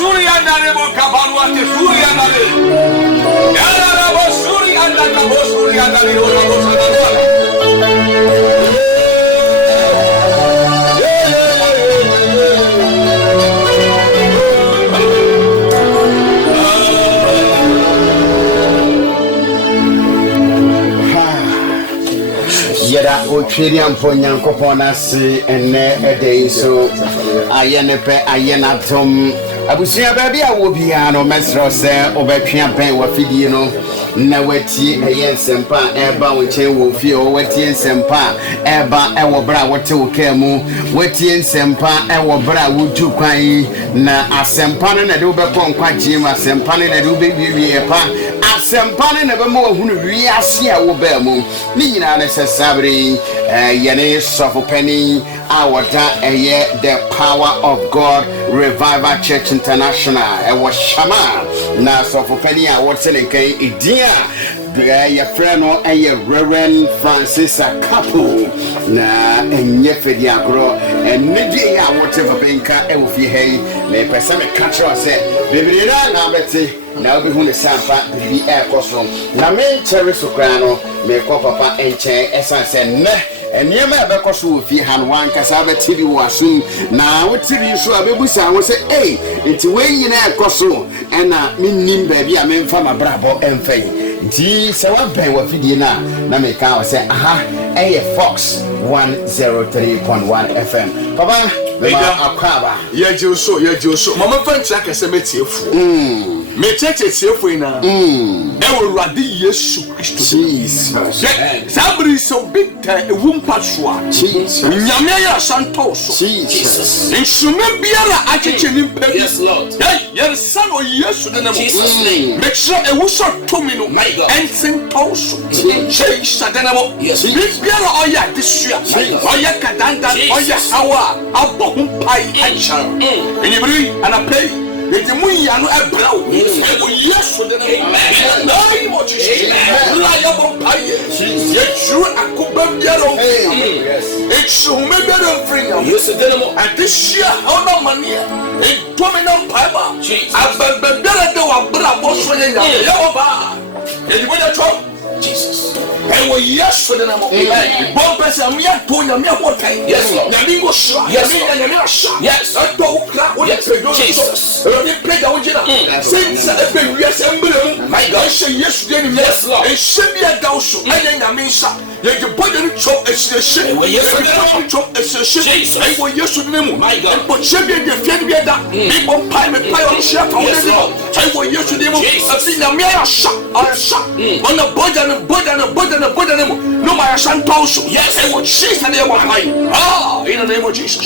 Suri andare mo kabaruate Suri andare. Yara bo Suri andare bo Suri andare bo Yada Ochirian Ponyan Coponasi and ne so Ayenepe Ayenatom Abusia baby I will be an omestro say over Piampen or Fidino Naweti Ayen Sempa Eba which will feel Wetian Sempa Eba Ewa Bra what to Kemu Wetian Sempa Ewa Bra would you cry na Asempan and a Duba Ponquajim Asempan and a Dubi Epa Asempan and a more who reasia Wobemu Nina necessary Yane Sofopeni our the power of God Revival Church International was Shama na Sofopeni what's in Idia your friend or a Reverend Francis a couple na Yefediagro and media whatever Benka Elfi Hay may person catch us baby now now be who the sampa be air costum na me cherry soprano me papa and chair as I said and near my because if you had one cassava TV was soon now what TV so I will say hey it's way in air costum and mean baby I mean from a bravo and fame G so I pay what you na make I say aha a Fox 103.1 FM Papa yeah so mama fan check a cemetery me church efu na will radi Yesu Christ Jesus somebody so big time ewumpa so Jesus nyame ya santos Jesus insume biara acheche ni mpa yes Lord hey son o Yesu de na mo make sure ewu so to me no and sing toso Jesus de na mo yes biara oya desua oya kadanda oya hawa abohun pai acha enibri anapay the moon ya no ebra o yes for the name of Jesus liable paye ye true akuba biaro it's who me better free yes the name and this year how no money it dominant power abba biara de wa bra bo so nya ya oba e wo ya chop Jesus and we yes for the name of bon person me ya to nya me what time yes Lord na bingo sha yes yes I don't crack what Jesus you play the original since every year assembly my God yes Lord and she be a dauso and na me sha you boy the chop association we yes the chop association and we yes the name my God but she be the fear be that people pay me pay on share for and we yes the name I see na me ya sha on the body no my santos yes and what she said they were in the name of Jesus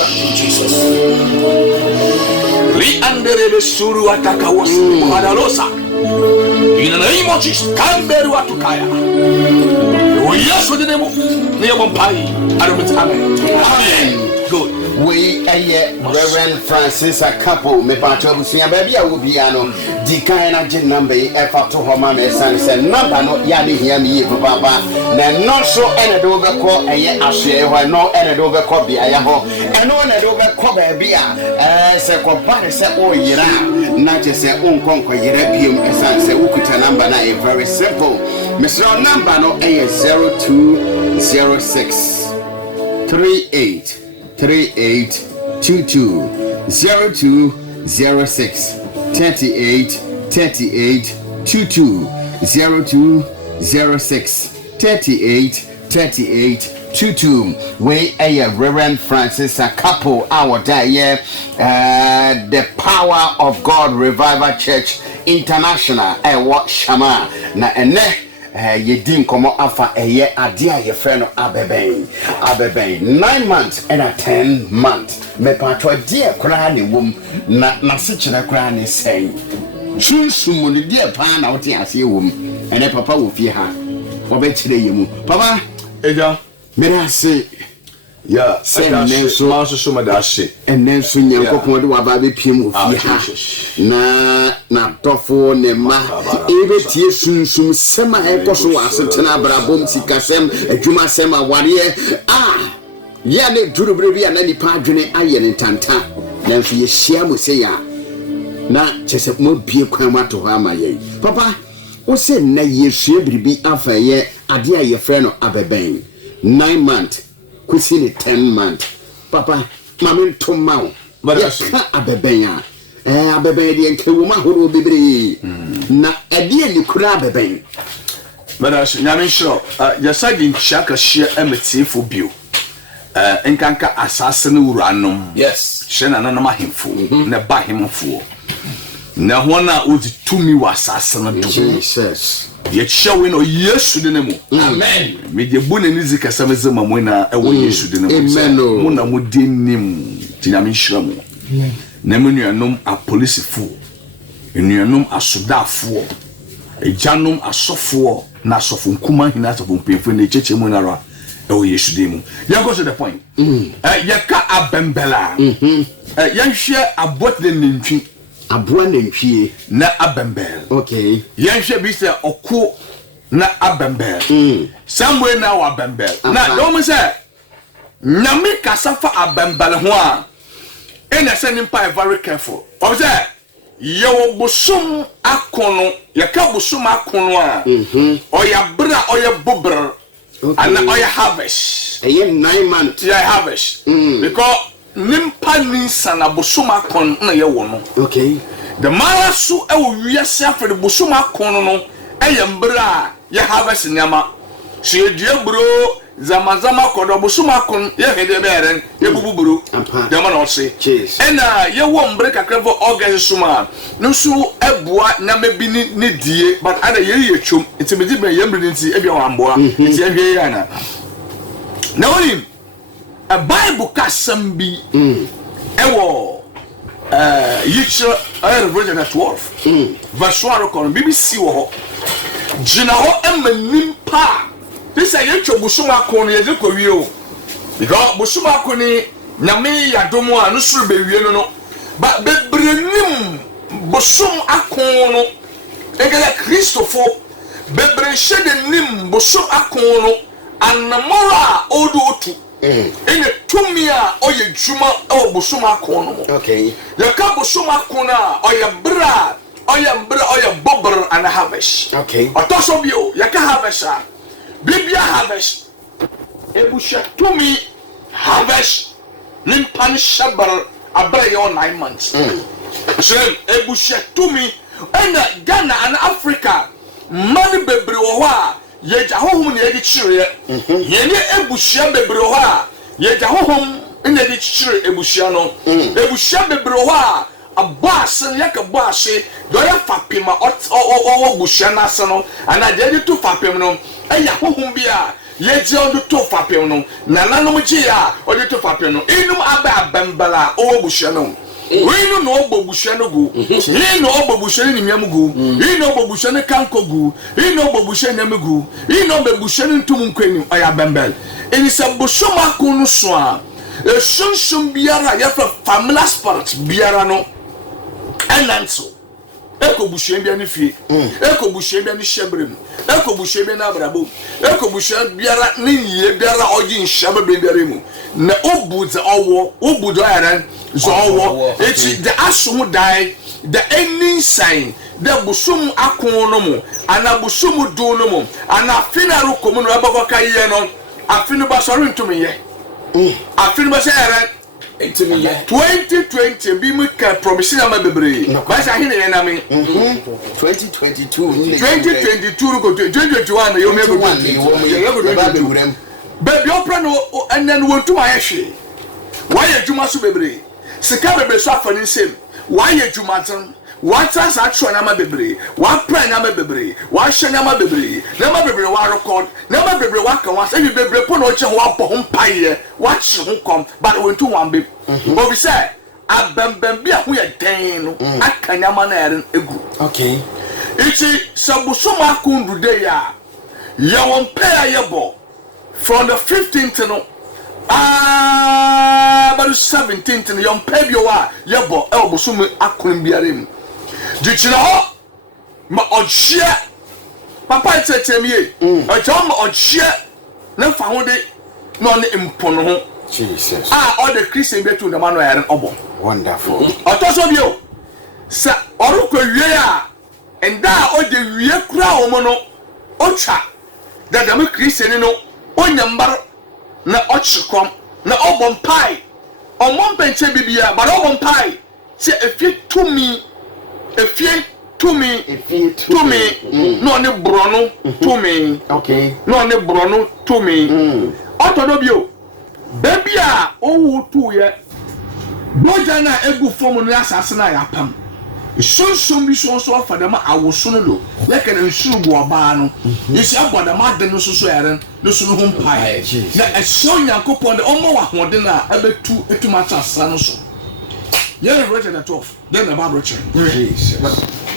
Li andere suru ataka wasi madarosa in the name of Jesus kamberu atukaya o yesu de nemo ne yompai amen good we Reverend Francis a couple me pacho busia baby a wo bia no di kan na je number e fa to ho ma me san se number no ya ne hia me ye papa na no so ene do be ko eye ahwe ho no ene do be ko bia ya ho eno na do be ko ba bia se ko ba se o yira na je se on konko yira biem esan se ukuta number na e very simple Mr. number no e 0206 38 3822 0206 38 22 0206 38 22 we a Reverend Francis a couple our day the power of God Revival Church International what Shama na ene yedim komo afa eye ade a ye frɛ no abeben 9 months and a 10 months me pato die kura ne wom na se kyerɛ kura ne sɛn sunsumu ne die pa na wote ase wom ene papa wo fie ha wo be kyerɛ yemu papa eja me ase ya so ma da hye enenso nyankopon de waba be piem ofie ha na tofo ne ma ebe tie sunsum sema ekoso wasetena brabom sikasem adwuma sema ware ya ne durubre bia na nipa adwene aye ne tanta na mfi ye hia mo se ya na chese mo bie kwan ma to ha ma ye papa wo se na ye hwe biribi afa ye ade a ye frɛ no abɛbɛn 9 months kwesi ne 10 months papa mame to mawo ka abɛbɛn a abɛbɛn de nkewu ma horo bebre na ade ani kura abɛbɛn But nyame shiro yasa di nchaka hye emetifo bio enkanka asase ne wuranom Yes. hye na nanam ahemfo na ba hemfo na hona odi tumi wa asase no do Jesus ye hyewe no Yesu de nemu Amen. me de bu ne nizi kasameze mamu na ewo Yesu de nemu Amen. mu na mu de nim ti nyame shiro mo na mu nuanom apolisifo nuanom asodafo ejanom asofo na asofo nkuma hina asofo mpemfo na echeche mu nara ewo Yesu de mu yango to the point yaka abembela yanhwe abot de nintwi aboa nantwie na abembel okay yanhwe bi se oko na abembel somewhere na wa abembel na do mu se nyame kasafa abembel ho a ena se nimpa very careful o se yewo busum akono yaka busum akono a oya bra oya bobr ana oya harvest 9 months ya harvest because nimpa ninsana busum akon na ye wo no okay the marasu e wo wiase afre busum akono no eyembra ya harvest nyama so edue bro zamazama kodo busum akon ye hede beeren ye bububuru de ma no se ena ye wo mbre kakravo august suma no so ebua nyama bi ni die but ada ye twom itimedi be ye mbre nti ebia wamboa nti ehwe ya na na woni a bible kasambi ewo yichira Revelation 12 verse 1 kon BBC wo ho gina ho emanim pa this ay twa busuma kon ye de kowie o because busuma kon ni nyame yadomo a no suru be wie no ba bebrenim busum akon no egala Christopher bebrenche de nim busum akon no anamora odu otu ene tumia oye juma o busuma akon no okay yaka busuma akon a oye bra oye bobr and harvest okay otoso bio yaka harvest bibia harvest ebusha tumi harvest nimpan shabar abra yo 9 months so ebusha tumi ena Ghana and Africa mani bebre wo ho a yeja hohom ne yedi chire yene ebusha bebre wo ho a yeja hohom ne yedi chire ebusha no ebusha bebre wo ho a abas yaka boase do ya fapima o busha na se no ana de to fapim no eya hohom bia yeje on to fapim no na nanom ji ya o de to fapim no inum aba abambala o busha no winu no ogbogusha no gu yi no ogbogusha ni miam gu yi no ogbogusha ni kanko gu yi no ogbogusha ni gu yi no ogbogusha ni ntum nkwani oya bembel eni se bosoma kunu so a sunsun biara ya fa family spirit biara no enanso ekobusha bia ni fie ekobusha bia ni shebrem ekobusha bia na abrabo ekobusha biara ni yie biara oji nshaba biara mu na obuza obudo aran zowo eti the asum dai the ending sign the busum akon no mu ana busum do no mu ana finaru komuno abakoka ye no afinu ba sori ntumi ye afinu ba se aran ntumi ye 2020 bi mu ka promise na mabebre ba sa hine ye na me 2022 ko 2021 yo me go baby opera no enen wontu ayehwe why adwuma so bebre sika bebre so afani nsem why adwuma tan wata sa atwa na ma bebre wa pra na ma bebre wa hye na ma bebre wa record na ma bebre wa kan wa say bebre po no che ho abọ ho mpaye wa che ho kom but wontu wan be obi say abambam bi a ho ye den no akanya ma na eren egu okay iti sabusoma kundude ya won pay yebo from the 15th no but 17th no yon pay bi wa yebo e obusumi akun biare mu dichira ho ma ochie papa tetemie ojom ochie na fa ho de no ne impono ho Jesus all the Christian be to the man were obo wonderful otoso bio sa oruko wie a enda o de wie kura o mo no ocha da me Christian no onyambar na ochikom na obompai omompenche bibia but obompai se efie tumi no ne brono tumi okay no ne brono tumi otodobio baby a owu tuye boja na egu fomu no asase na yapam sonsom bi so fa dem awoso no lo like na nsurugu oba no yesi aboda ma de no so yaren no so no hompai na ehyo nyankopon de omo wa hode na abetu etuma asase no so yeah Revelation 12 then the Bible check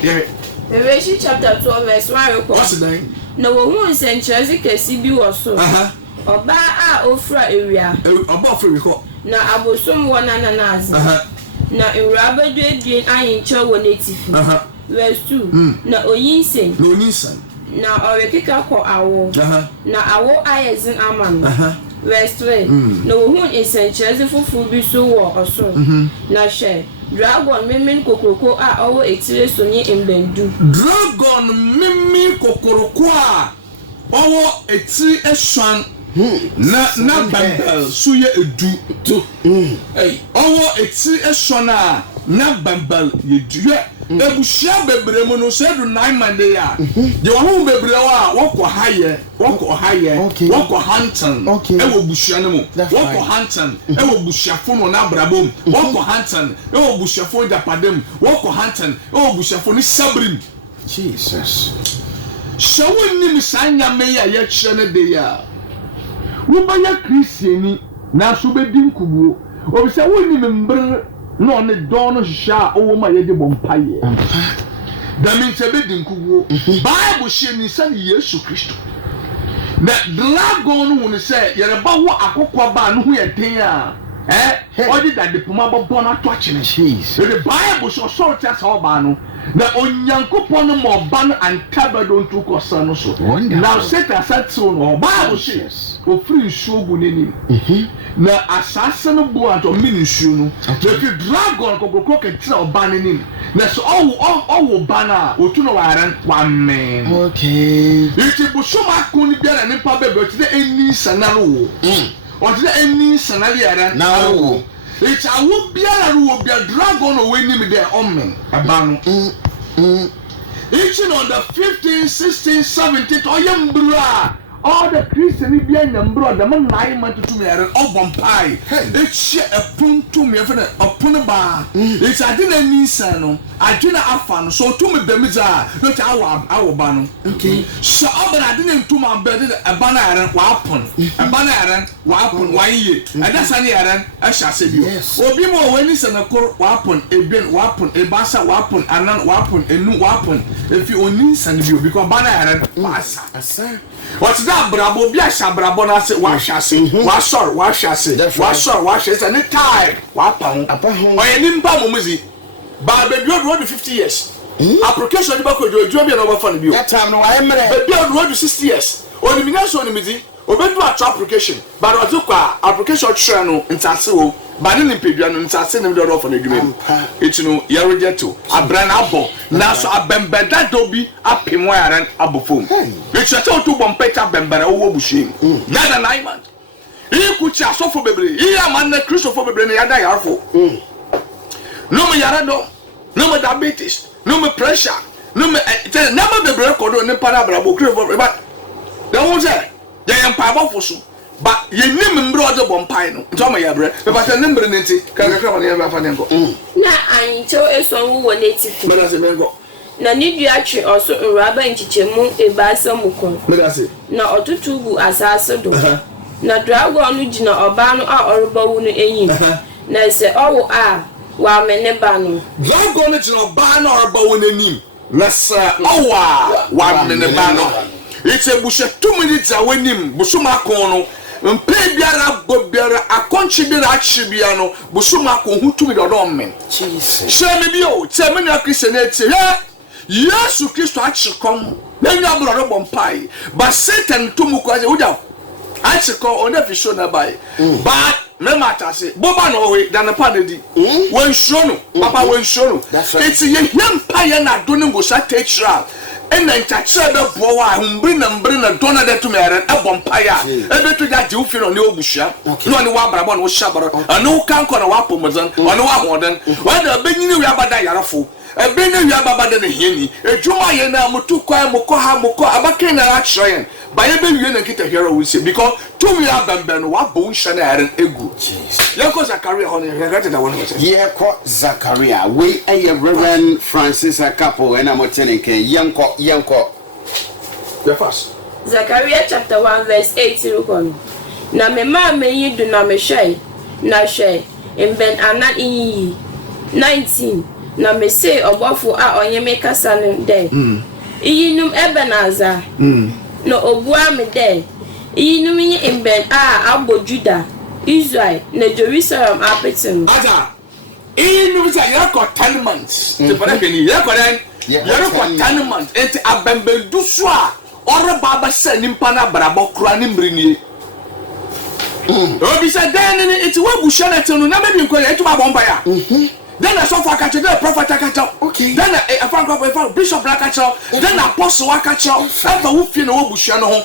yeah Revelation chapter 12 verse 1 what's the name no wo nsenkyereze kesi bi wo so oba a ofra ewia oba ofra wi ko na abosom wona nanaze na ewura beduen ayinche wo netifi verse 2 na oyinsen na orekeka ko awo na awo ayezin aman verse 3 na ohun nsenkyereze fufu bi so wo oso na hwe dragon memin kokoroko a owo etire so ni embendu dragon memin kokoroko a owo etire eswan na bambal suye edu to owo etire eswan a na bambal yedu ebushia bebre mu no se do 9 Monday ya je wo hu bebre wa woko haye woko hantan e wo bushia ne mu woko hantan e wo bushia fo no na brabom woko hantan e wo bushia fo japadem woko hantan e wo bushia fo ni sabrim Jesus shawo ni misanya me ya ye kire ne de ya wo ba ya Christiani na so be din kubuo obi se wo ni membre no ne don sha owo ma ye de bompaye da min se be din kubuo Bible she ni se Yesu Kristo na dragon no ne se yere ba wo akokwa ba no ho ye den a odi da de puma bobo na to akene the Bible so so tell so ba no na onyankopon mo ba no antabado ntu kosa no so now Satan said so no Bible says o free shogu neni na asase no bo anto ministry no the dragon kokoko ke tira oba neni na so owo ba na otu no waran wamen okay iti busuma kuni biara ni pa bebe ti de eni sanaro o ti de eni sanali ara na wo iti awo biara ro bia dragon o weni mi de omen aba no each on the 15th 16th 17th oyembra all the Christian be number the man 9 months to me are obompai each a punto me for upon ba it's I didn't need sano I didn't afan so to me bemiza not our ban okay so I didn't to my bed a banner wapon a banner wapon 1 year and that's any aran I shall say you obi mo when is an wapon a bin wapon a basa wapon and non wapon a new wapon if you only send you because banner pasa what's that brabo bia sha brabo na se wa hwa se wa sor wa hwe se ne time wa pa ho oye ni mpa mo muzi ba be bi odo 50 years application ni ba ko jo bi na ba fa no bi o that time no wa emre be bi odo 60 years oni mi na so ni mizi obedu a application but o kwa application try no ntase wo ba ne pedua no ntase ne do for na dwuma it no ya reject to abran abo na so abembeda do bi apemo yaran abofom it chete to bompeta bembera wo bushim na 9 months iku cha sofo bebre iya man na Christopher bebre na yada yarfo no me yara do no me diabetes no me pressure no me na me bebre ko do ne para brabo Christopher but the one say ya empa abofo so but ye nim mbro de bompai no nto ma ya bre e ba se nimbre nti kakra ma ya ba fa nengo na ancho esonwu wo netifi meda se mengo na nidu atwe oso nraba nchichemu ebasa mukon meda se na otutu bu asase do na dragon no gina oba no a orobawu no enyim na se owo a wa mene ba no dragon no gina oba no orobawu no enyim na se owo a wa mene ba no it's a bushe 2 minutes awenim busuma kon no mpe biara go biara akonchi biara achibia no busuma kon hutumi do do men Jesus shame bi o te me na Christianity Yesu Kristo achikom na nya bro do bompai but Satan to mu ko aje uja achiko on the vision na bai but me matase boba no we dan pa na di wen shuro no papa wen shuro no eti ye hempa ye na do ne go sa techra ena nchachira be bo wa humbri na dona de to mere e bompa ya e be to ja ji ufi no ne obuhua no ne wa brabo no shabaro anu kan ko na wa pomozan ono wa hoden wa da benyini wi abada yarafo e be ne wi abada ne hieni ejuma ye na mutu kwa mukọ ha mukọ abaka na ra chroyen ba ye be wi na kita hero we say because to wi abamba no wa bo nhya na yaren egu ye ko Zakaria ho ne ye gata da wona ye ko Zakaria we a Reverend Francis Akapo and I'm telling you yanko the first Zechariah chapter 1 verse 8 na me ma me yi do na me hwai na hwai emben ana iyi 19 na me say obofo a onye me kasa no de iyinum Ebenaza no obua me de iyinum yi emben a abo Juda Israel na Jerusalem apetin ada iyinum say you got 10 months the brother you got you got 10 months enti abembe du so a ore baba se nimpa na brabo kura ni mrenie obi say den ni enti we busha na tenu na me bi nko enti ba bomba ya then I saw for catch the prophet catch okay then I found bishop catch then apostle catch after who feel no busha no ho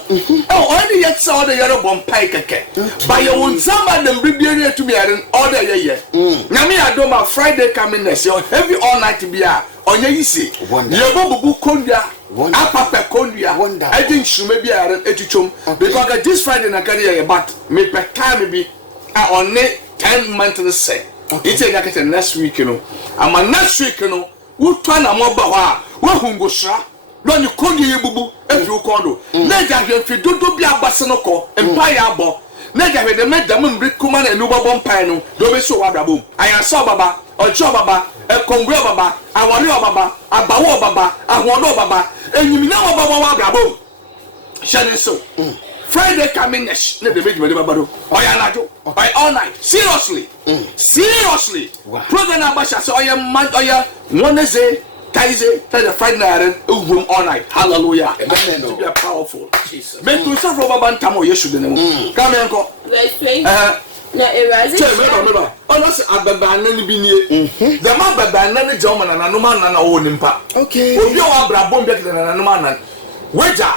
already yet saw the yellow bomba keke by your own samba dem bibia to me all the year na me adoma Friday coming next every all night be a onye yisi ye bobu kondua apapa kondua I think shume bi are etuchom because this Friday na carry but me per time be on 10 months say it's a get next week you know ama next week you know wo twa na mo ba ho a wo hungosra no ni kondua ye bubu efi kondo na ja hwe fi dodo bi abase no ko empire abo na ja hwe de medam mbre kuma na enu bobo mpan no do be so wabrabom aya so baba ojo baba ekongwe baba awori baba abawo baba ahodo baba enyimi na baba wabrabom shane so Friday coming next let the meet me baba do oya najo by all night seriously program abasha so oya man oya Wednesday Thursday Friday night room all night hallelujah to be powerful Jesus me to suffer baba ntamo yesu de nemo come enko verse 20 na erazi me ono se ababa nan bi nie the ma baba nan je o mana no ma na wo nimpa okay obi o abrabom be na no ma na weja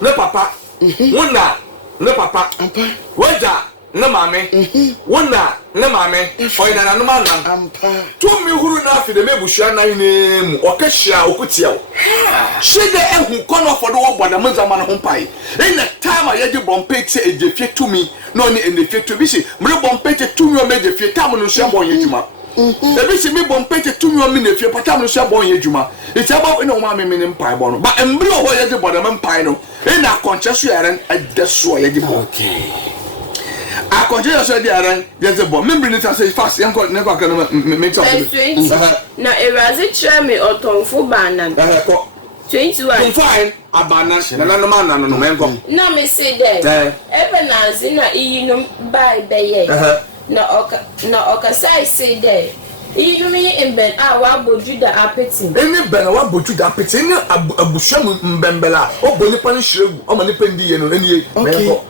ne papa wona ne papa weja ne mame wona ne mame oyina na no ma na to mi huru na afi de mebushua na nemu okahia okutia wo shede ehu kono for do boda manzama no hompai in the time aye de bompete ejefie tumi no ni enefie to bi si mre bompete tumi o mejefie tam no hia bon yedwuma ebi si mi bompete tumi o mi nefie patam no hia bon yedwuma iti aba ina o ma me mpai bo no ba embre o ye de boda mpai no ina koncheso yaren adeso ye de bo okay I continue to the aran there's a bomb member need to say fast yanko neko aka me talk na erazi chere me otonfo banan 21 fine abana na no man no menko na me say there Ebenazi na iyinum bai beye na okasai say there iyinum yi emben a wa bojuda apetin eni ben wa bojuda apetin ni abusham mbembela oboni pan shiregu o mani pendi ye no eni menko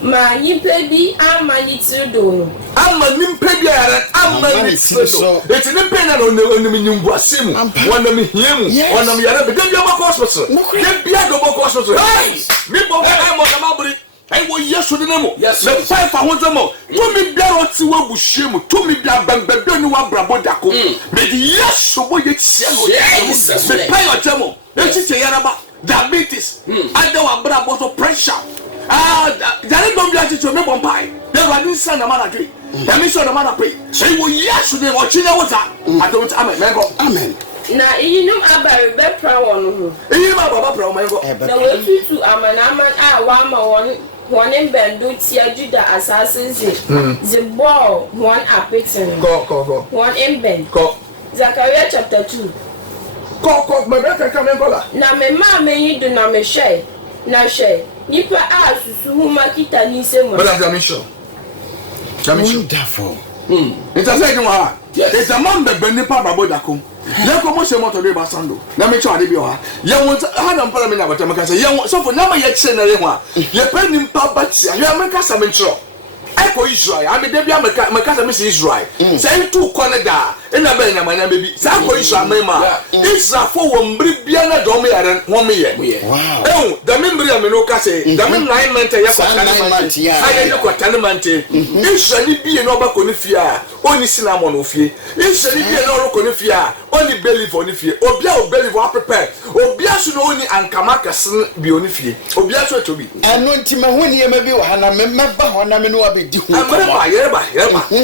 ma nipa bi amani tido no amani mpebi ara amani tido eti ne pe na no nyumbu asemu wona me hiemu wona me yara be dem yo bako hospital dem bia do bako hospital hey me bo ka mo na maburi hey wo yesu de nemo le five fa hozo mo to me bia ro ti wa buhiem to me bia bamba bi oni wa brabo dako me di yesu bo ye tia no me pay your temo eti te yara ba diabetes ada wa brabo to pressure jare don bia tito me bompai de radin san na mana dwe emi so na mana pay say wo yesu de wo chine wota atom amen mengo amen na iyinum abare be pra won ho iyi ma baba pra mengo na we tutu amanaman a wa ma won mbendo tia Juda assassin the ball one apetin go one emben go Zechariah chapter 2 go me be ka mengo la na me ma me yi do na me hwe na hwe nipa a susu huma kita ni semu brother Jamisho wonderful it's a second one it's a man be nipa babo dakom ye ko mo se moto de basando na me cho ade bi o ha ye won ha na mpara me na bata me ka se ye so for na ma ye che na re ho a ye pa nimpa batia ye me ka sa me tro eko Israel ame de bia meka say me Israel say tu Canada na ba nya manya baby say eko Israel mema Israel for wo mbri bia na do me yare ho me ye wow da me mbri ame no ka say da me 9 months ya kwata ne mante Israel ni bia no ba ko ne fia oni cinnamon no fie Israel ni bia no ro ko ne fia oni believe oni fie obia o believe o prepare obia so no oni ankama kase bi oni fie obia so to bi eno ntima ho ne ma bi wa na me ba ho na me no abedi hu yereba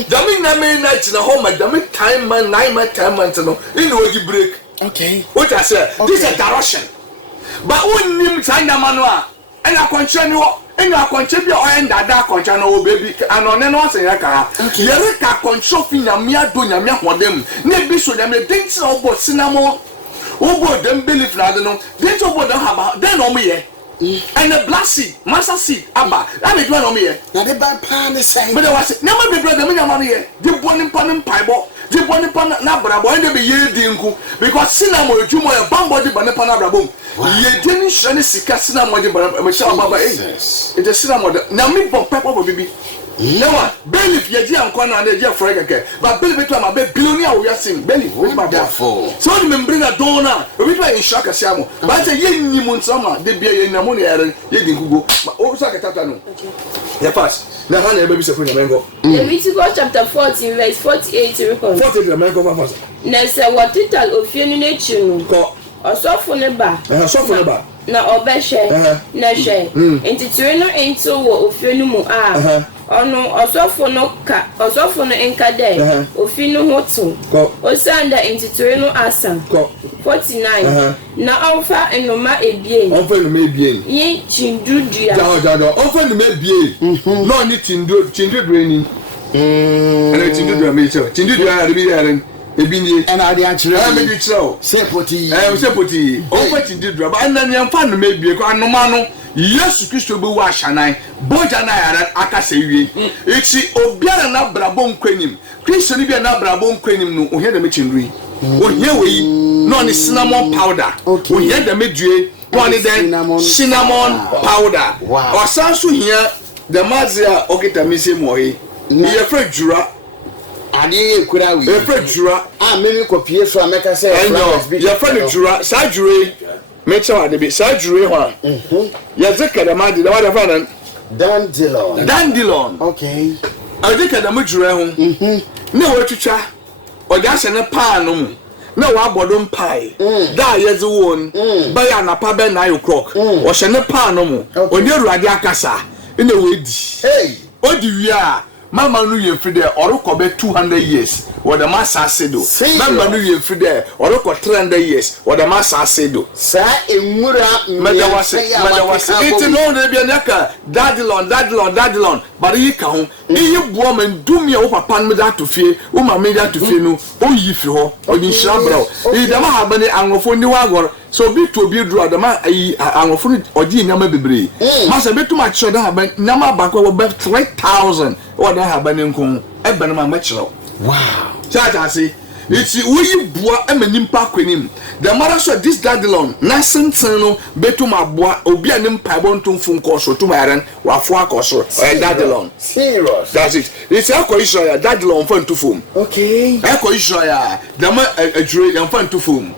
dami na me na jina ho ma dami time man 9 months no in the way break okay what I say this is a direction but onim sanyama no a ena kwanche ni ho ena kwanche bi o enda da kwanche no baby anone no se ya ka yere ka kwanche fi nyame ado nyame hodem na bi so nyame denti obo sinamo obo dem believe na no denti obo don have then o me ye and the black seed master seed aba that be do no me ye na de ba plan the same but was na ma be brother me nyama no ye de boni panem paibo de boni pan na brabo ende be ye di nku because sinamo edwumo ye bambo de bani pan na brabo ye de ni hye ne sika sinamo de me sha baba it is sinamo na me bon pepper bibi no one believe ye ji anko na de je for keke but believe to am be billionaire we are seeing believe with my therefore so the me bring a dona we try in shock asiamo but ye nyimu nsama de bia ye namu ne yare ye di nkugo o so akata no ya pass na ha na be bi se fun mengo Leviticus chapter 14 verse 48 record 40 mengo pass na se watital ofie no na chi no ko osofo ne ba osofo ne ba na obehwe na hwe entitire no ento wo ofie no mu a ono osofo no enkade ofie no hoto osanda entitire no asa 49 na onfa enoma ebien yin chindudua onfa enoma ebien no ni chindudua ni chindudua me che chindudua ya bi ya ebini and I dey actually me bi chiro sepoti onfa chindudua ba na ni amfa no mebie ko anoma no Yesu Kristo be wa hyanan boja na yara akasa wie echi obiara na brabo nkwanim Kristo ni bia na brabo nkwanim no ohia da mechindui ohia wei no ni cinnamon powder ohia da medue no ni den cinnamon powder osanso hia da mazia okita misi moyi ye fra jura ade ye kura wi ye fra jura me kopie so ameka say ye fra jura sa jure mecha wa de bi sa jure ho ya zeka da madi da wa da fa dandelion okay azeka da mujure ho na wa twitwa o da hye ne pan no mu na wa bodom pai da ye ze won ba ya na pa be na o'clock o hye ne pan no mu oni ruade akasa ina we di odi wi a mama no ye free there orukọ be 200 years what the master said do mama no ye free there orukọ 300 years what the master said do sa enwura madawase it no dey be nyaka dadilon but yi ka ho yi buo man dumi o papa no da to fie o ma me da to fie no o yi fi ho o ni shira bro yi da ma ha bane anwofo ni wa agor so bi to bi dru adama ayi anwofo ni oji nyama bebre ma se betu ma chiro da ha ban nyama ba ko 3000 o da ha ban nko e ban ma chiro wow cha say it's we bua emanimpa kwanim the mother so this dandelion na senten no betu ma bua obi anim paibo ntumfu nko so to maran wafo akoso dandelion serious that's it it's akọ Israel dandelion fa ntufom okay akọ Israel the ma adure yan fa ntufom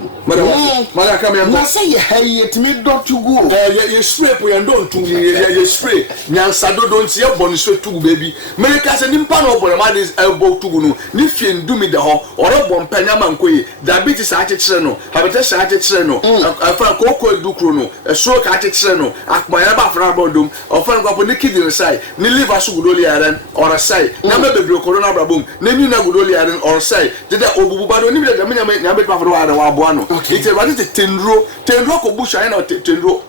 mara come yan na say ye hayet me doctor go ye spray po yan don tu ye spray nyansa dodo nti ye bonu so tugu baby mereka se nimpa no bonu ma this elbow tugu no ni fie ndumi de ho oro mpanya mankoyi diabetes achechire no hypertension achechire no afra kokko dukro no stroke achechire no akmaya ba afra bondom ofan kwapo ne kidney sai ne liver so gudoli yaran or sai na be bebre corona brabom na mi na gudoli yaran or sai deda obubu ba do ni be da menya nya be afra wa abo ano ite ba de tendro ko busha na tendro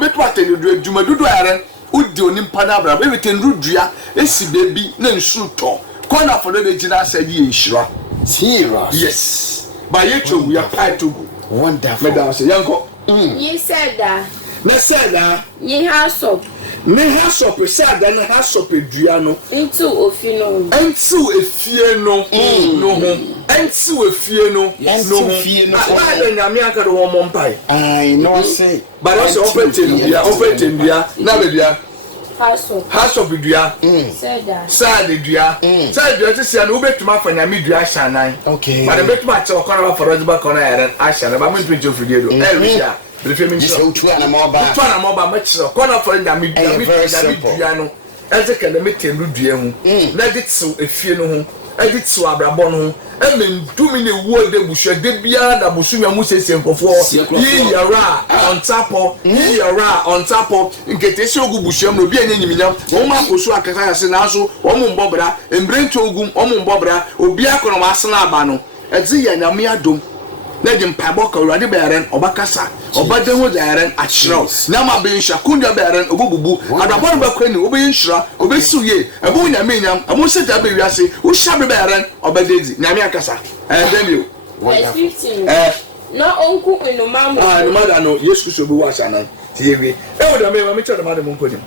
betu atendro jumadudu yaran udi onimpa na brabo e tendro dua esi bebi na nsu to kona for de gina sai ye nhira serious yes by you we are tied to go wonderful madam say yanko you said that na said that ye hasop ne hasop said that na hasop edua no into ofino into efie no no ho into efie no no ho ba de nyame aka do ho mompai I know say but also open tendua na be dia House of dua. Sad dua. Sad dua to say no betuma for nyame dua hyanan. Okay. But the betuma che okona for road back on iron ahyan. Ba me ntwe ofidie do. Richard. Brefemi nso. Utu na moba. Utu na moba ma kire okona for nyame dua no. Eze ka na metendu dua hu. Na dit so efie no hu. Edit so abrabọ no emendumi ne wo de buhwe de bia na busumia mu sese nkofo yi yara on tapo nkete se ogu buhwem no bia nyanyiminyam wo ma koso akasa ya se na so wo mu mbobra embrento ogum wo mu mbobra obi akono ma asena aba no ezi ya nyame adom na de mpabo ka urade bayaren obakasa obaden ho bayaren achiro na ma be nsha kunja bayaren ogugubu adabon ba kwani obe nshira obe suye ebo nyame nyam amo se ta be wiase wo sha be bayaren obadezi nyame akasa demio na onku eno mamu no mother no yesu so be washa nan tiyewe e wo da me che da ma de mo nkodim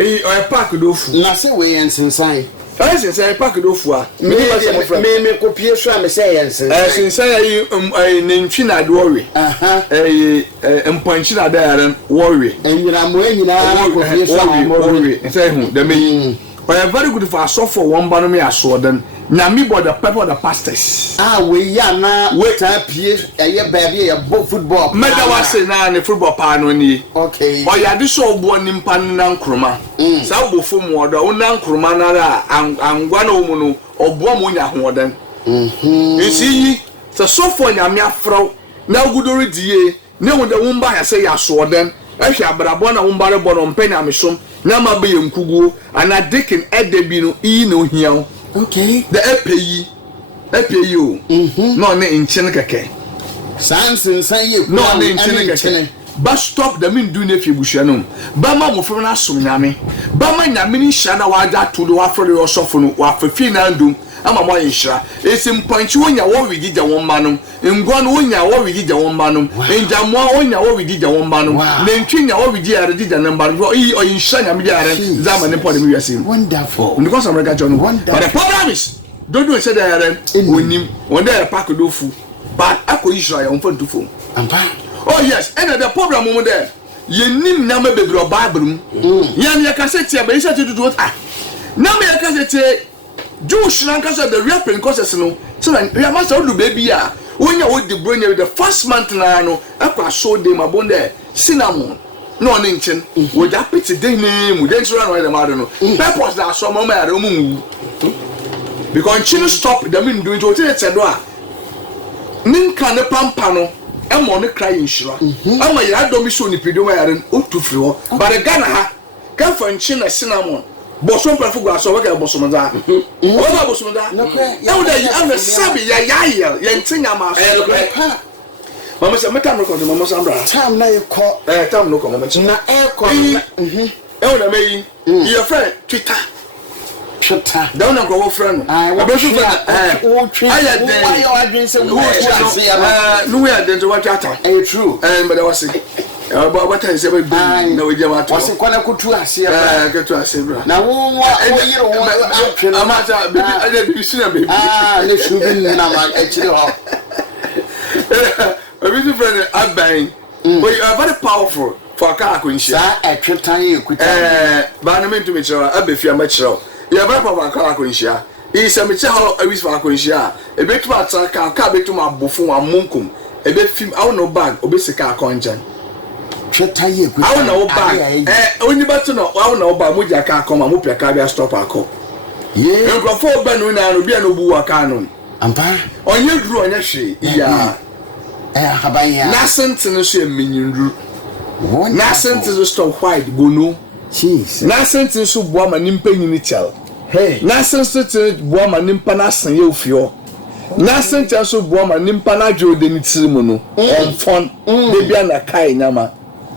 o park do fu na se we yensensan I say park do fu a me kopie so am say yensen sinsan yi nintwi na do we empanchi na da yaren worry enyina mo enyina kopie so am worry say hu the me we very good for so for one ba no me aso den na me boy the pepper of the pastors we ya na we ta pie eye baby e bo football me da wa say na ne football pa no ni okay o ya de so obo nimpa na nkroma sa obo fom odo o na nkroma na ra angwa na omu no obo mo nya hoden nsi yi so for nyame afro na gudori die ne wo de wumba ya say ya so den ehwe abrabo na wumba re bo no mpenya mesom na ma be yankuguo ana dekin edebi no yi no hiawo. Okay. The EPI o. No ne inchen keke. Sansen san ye. No ne inchen keke. Ba stop the min do ne fi buhia no. Ba ma mo fo na som nyame. Ba ma nyame ni hia na wa da to do wa fro yo sofo no wa fafi na ndum. Ama mo yinhira. Esim panchi wonya wo wigija won ma no. Ngwa no wonya wo wigija won ma no. Enjamo wonya wo wigija won ma no. Nentwinya wo wigi are dija number. O yinhira nyame di are zama ne pode mi wiase. Wonderful. Because I'm regard you. But the problem is don't do say that onim one day pack do fu. But ako yinhira ya onfa ntufo. Oh yes, and the problem mo there. Ye nim na me bebre Bible mu. Ya ne ka se tie ba yisa te do ah. Na me ka se tie Jewish Lancashire the real Pentecostals no so ya must do baby ya when you with the brain the first month na no akwa show dem abon there cinnamon no nchin we da pity dey name we don't run the matter no purpose that so mama ya mu because chin stop them in doing what it said do a ninka ne pampa no e mo ne cry inshira ama ya do mi so ni pedo ya ren otu free ho but the Ghana ha can for chin na cinnamon bosom prafu gwa so weka bosom da o ba bosom da e wo da yi am sabi ya ntenya ma so mama se meta no ko de mama sambra time na yeko time no ko mama na eko e wo da meyi your friend Twitter da una go friend abesu friend wo twi aya den why you adwin say wo twi no we are den to what ata true but that was it what I say na we jama to wasi kwana kutu ase kutu ase bra na wo yiro wo atwe na amata baby suna baby le shubi na ma echire ho a busy friend aban but you are very powerful for car akunshia sa etwetan ekuta ba na mentu me chira abefia ma chira you are very powerful car akunshia isa me chira how a for akunshia e betu atra car betu ma bofun amunkum e be film aw no bag obesika akonjan twetan ekuta aw na wo bag oni betu no aw na wo bag mo jaka akoma mo pia ka bia stop akọ yeah enkrofo ba no na no bia no bu waka no ampa onye duru onye hwe ya habanya na sentence so eminyinru na sentence stop white gono jeez na sentence so boa ma nimpa nyini chal hey na sentence boa ma nimpa na san ye ofio na sentence so boa ma nimpa na dwo de ni tiri mu no onfon de bia na kai nyama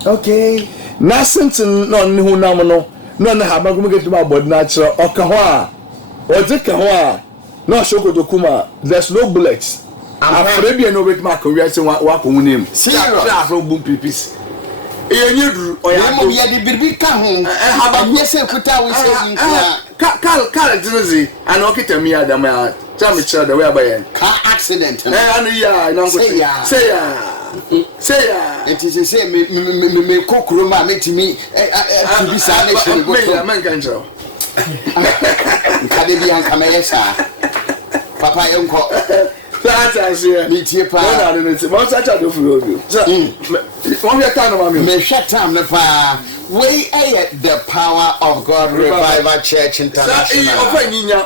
okay na sentence no ne hu nam no no na haba ko get ma bod na kire oka ho a odika ho a no shokoto kuma there's no bullets afrebia no bet ma ko wiase wa ko hunem serious afro bum pipis eyenye duru oya mo bia de birbi ka ho haba yese kuta wo se nka kal dinzi ana okitami adam ya chama chira da we abayen car accident anu ya na ko say ya Say ya. It is say me kokro ma metimi to be sa na shiri go. Man kan jo. Nkade bi anka me yesa. Papa enko. That's here. Me tie pa. Na no no. Mo sa cha do fu obi. So, mo be ta no ma me. Me hwet am na fa. We the power of God Revival Church International.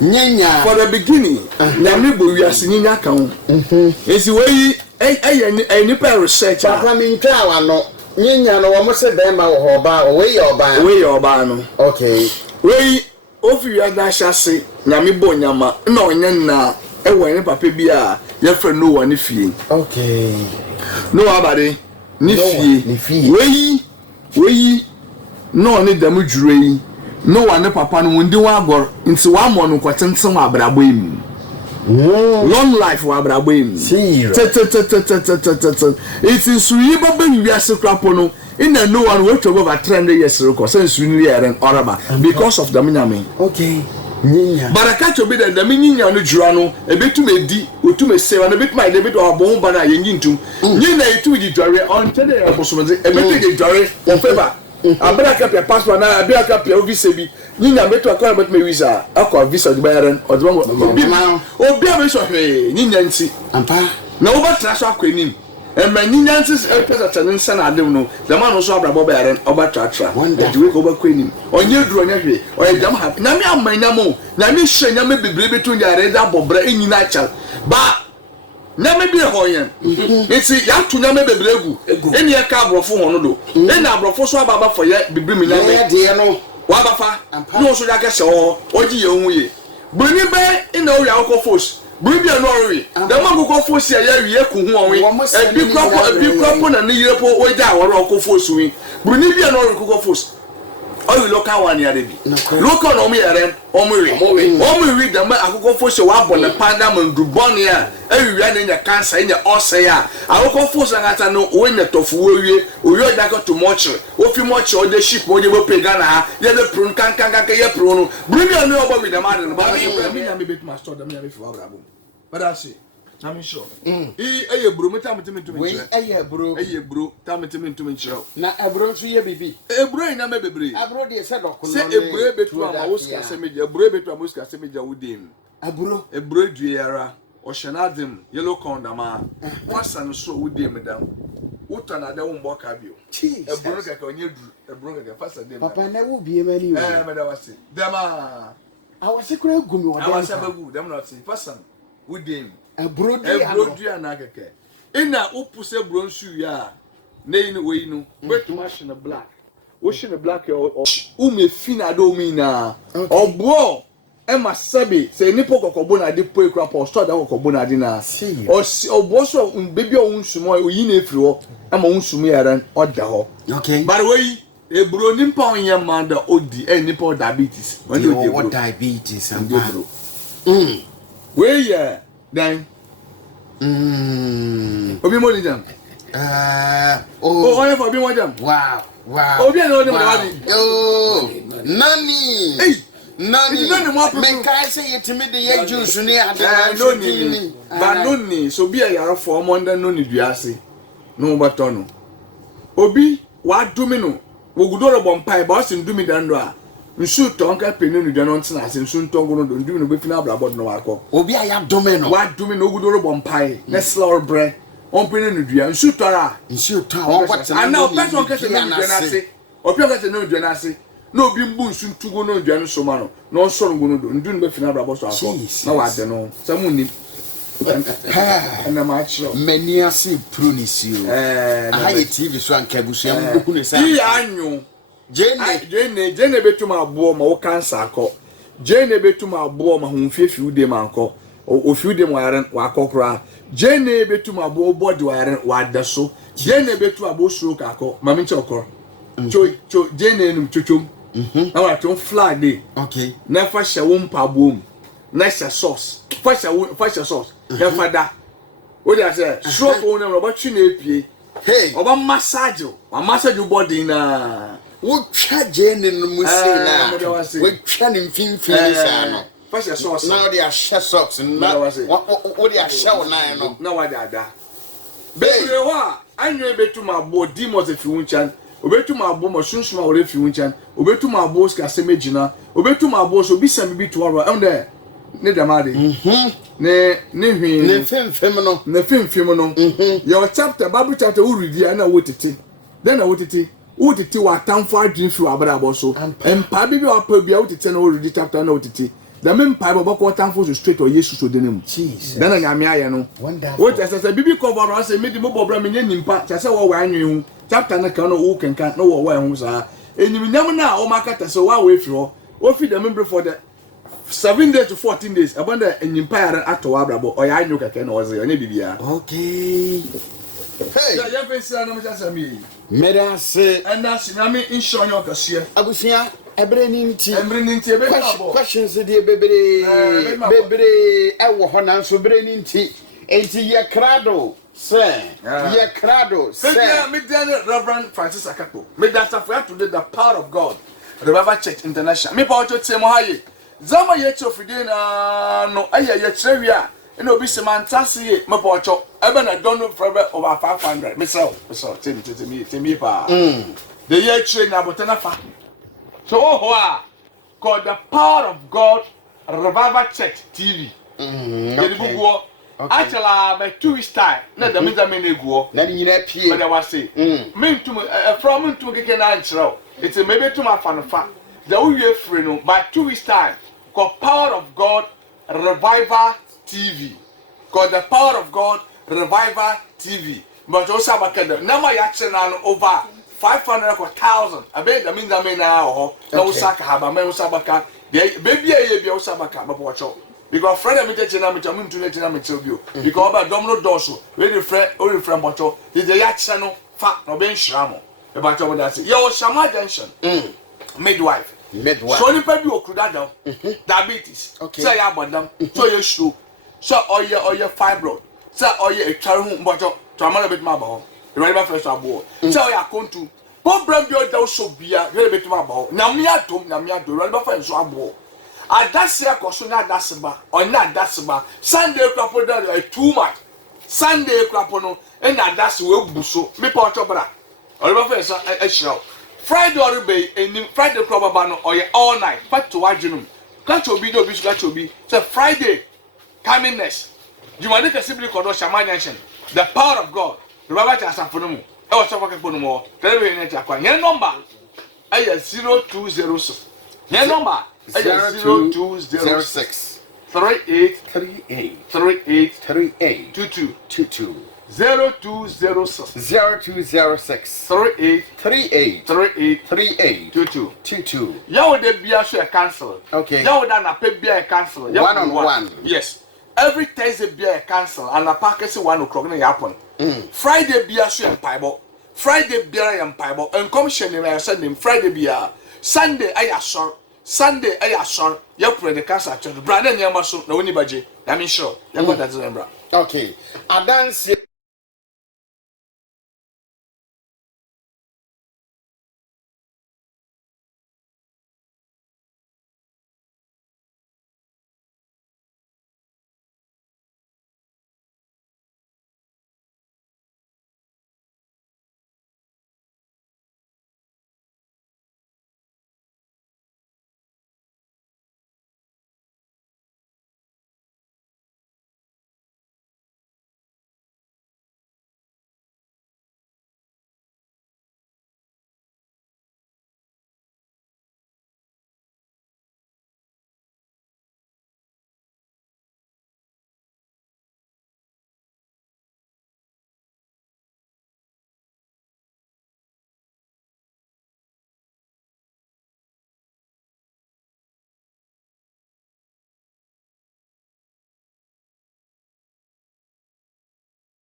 Nyanya. For the beginning, nyame bo wiase nyanya ka ho. Esi we nipa research. Papa mi ntwa wa no. Nyanya no wo mo se be ma wo oba, we ye oba. We ye oba no. Okay. We ofi wi ada hyase, nyame bo nyama na onye na ewo ni papa bi a ye fra no wa ni fie. Okay. No abade ni fie. We no ni damu jure yi. No one ne papa no ndi wa agor nti wa mo no kwatenten wa abrabo im. Long life wa abrabo im. It is we baba wiase krapo no in the no one we go over 300 years ago since we near and oraba because of the minyame. Okay. Nyinya. Baraka to be the minya no jura no e betum edi otum se wa no betum ai debit obon ba na yengintum. Nyina etu di dware on tede e bosomze e betu di dware on favor. Abraka pe passport na abraka pe visa bi nyinya betu akwa betu me visa akwa visa di bayaran odbo obi a be so hwe nyinya nti ampa na wo ba traso akwa nim e ma nyinya nti e pesa tane nsa na adem no the man no so abrabo bayaran oba tratra e we ko ba kwa nim onye duro nya hwe o ye jam happy na me amanya mo na me hye nya me bebre betu nya reda bobra enyina cha ba na me bi ho yen enti ya tu nya me bebregu eni e ka abrofo hono do eni abrofo so ababa fo ye bibri mi nya me de no wa bafa no so ya kese ho oji ye hu ye buni be ina o ya ko force buni bi no ori da ma ko force ya wi e ku hu onwe e bi kropo na ne yire po o ja aworo ko force wi buni bi no ori ko force o wi local one ya de bi local no me yere o mo wi da ma akoko force wa abone panda mandubon ya ewia na nya cancer nya ose ya akoko force ngata no o nya tofu wie o yo da ko to moche o fi moche o de ship o de bo pega na ye de prun kan ye prun no bring me no obo with the man no ba me nya me bet ma store them nya me fi wa brabo but I say I'm sure. Bro, me time to me. Bro, time to me. Na bro so ye bibi. Bro na me bebre. Bro de se dokko no. Say bro betu am Oscar se media. Bro betu am Oscar se media wudem. Bro duara. O shanadem yellow condom ma. Wasan so wudem dam. Uta na da wo mboka bio. Bro ka onye du. Bro ka fasa dem. Papa na wo bie mani o. Me da wase. Dem a. Awase kura gumi wo dem. Awase bagu dem not say. Fasan wudem. Bro dia na keke ina upuse bro nsu ya na yin we yin wetu machine black wo shine black o me fina do mi na obo e ma sabe se nipo kokobo na de po ekra po store da kokobo na de na obo so baby o nsu mo o yin efiri ho e ma nsu mi yaran o da ho okay but we e bro nipa onye man da odi e nipa diabetes when you get diabetes and bro we yeah then obi mo ni jam oye for obi mo jam wow obi na oni mo wadi nani me kai say yetimi de ye juice ni ade no ni ba no ni so bi yara for mo nda no ni duase no ba tono obi wa dumi no wogudoro bompai ba o sin dumi dan do a nsu tonka penu no dano ntina ase nsu ntongo no do ndumi no befina ablabod no wako obi aya dome no wa dumi no gudoro bompai na slower bre on penu no dua nsu tora on kwata ana o person kese no dua na ase o person kese no dua na ase na obi mbu nsu ntugo no dua no so ma no na on soro no do ndumi befina ablabod so wako na wa de no samu ni ana macho many asi pronisio aha TV so ankabusu am hu ne sa yi anyu Jane betum abo ma wo cancer akọ Jane betum abo ma hunfiefi ude ma akọ ofiude mo yaren wa akọkra Jane betum abo body wa yaren wa daso Jane betum abo stroke akọ mami chokro cho Jane num chochom na wa ton flag dey okay na fa hye wo mpabo mu na hye sauce fa hye sauce na fa da o dey say stroke wo na ba twi na epie hey oba massage body na wo twa Jane no musi na wo twa ne mfimfini sa no fashion sauce na wo dey a share socks na wo dey a share na no na wa da bebre wa anwe betum abo demons efi wunchan obetum abo mo sunsun awore fi wunchan obetum abo ska semegina obetum abo so bi sam bi to oro emde ne damade ne hwi ne femfem no your chapter bible chapter we read ya na wotete then na wotete wa tamfo adwin fi abrabo so empa bi wa pa bia wotete na we read chapter na wotete the main pipe bako tamfo so straight or Jesus so denim Jesus then na nyame aye no what say bibi cover us say me di mo bobra me nyimpa chase wo wa anwen hu chapter na kan no wo kenkan no wo wa hu sa enyim nyam na o makata so wa we fi ho o fi the member for the 7 days to 14 days abanda enyimpa yare ato abrabo o ya anyu keke na oze onye bibia okay hey ya fensia na mo chasa mi medase anda sinami inshonya okasie abusia ebre ni nti ebe abo questions de bebre ewo ho na so bre ni nti enti ye krado say me Daniel Reverend Francis Akapo me that for today the power of God Revival Church International me pa to temo haye zama ye chofide na no aye ye trewi a na obi semantase ye me pa ocho ebe na don for over 500 me so temi pa the ye tre na botana fa so called the power of God Revival Church TV okay. Actually, by 2 weeks time, na the means I mean go. Na ni na pie. But I was say, me to from to get answer. It's maybe to my fan fact. The way free no by 2 weeks time. Called Power of God Revival TV. Called the Power of God Revival TV. But also about the number ya channel over 500,000. I bet the means I mean now. No saka haba me usabaka. Baby ye be usabaka but watch out. Because friend me tell na me tell me to me tell you because about domino doso we the friend only friend bocho is the yacha no fa no ben shramo e ba tell that say yo Shama Junction midwife so ni pa bi okuda down diabetes say ya bodam so you show so oye fibroid say oye etware hu bocho to amana bit ma ba ho e ba first abo say oye akontu problem bi o da so bia we bit ma ba ho na me atom we ba first abo Adasia kosuna adaseba onya adaseba Sunday krapo da too much Sunday krapo no and adase we buso me pa otobra oliver first ehiro Friday or be enim Friday krapo ba no oye all night pat to wadwunum catch obi do obi so catch obi say Friday coming next you want to simply call Shama Junction the power of God the Bible tells us for no e wo so fa kepo no mo tell me na kwa your number ay 0206 your number 0206 38 22 0206 38 22 yawo de bia so cancel okay yawo da na pe bia cancel one on one yes every Thursday bia cancel and na package 1 o'clock na happen Friday bia so empaibo Friday bia empaibo and come share na Sunday Friday bia Sunday ayasor Sunday ayasor ya pray the cancer church brother nyama so na woni baje na me sure ya got that remember okay adanse